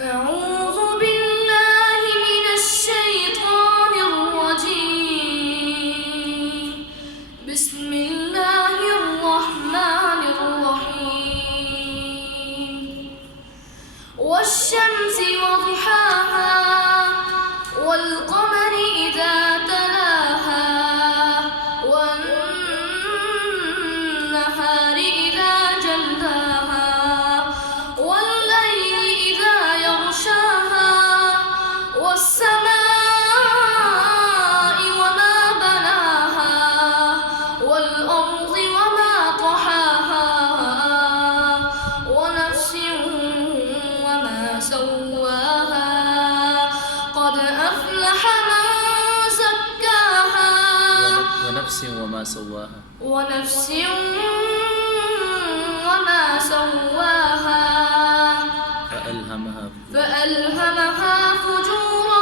أعوذ بالله من الشيطان الرجيم. بسم الله الرحمن الرحيم. والشمس وضحاها والقمر إذا تلاها والنهار إذا جلاها والليل إذا يغشاها والسماء وما بناها والأرض وما طحاها ونفس وما سواها قد أفلح من زكاها ونفس وما سواها ونفس وما سواها فألهمها فألهمها فجورها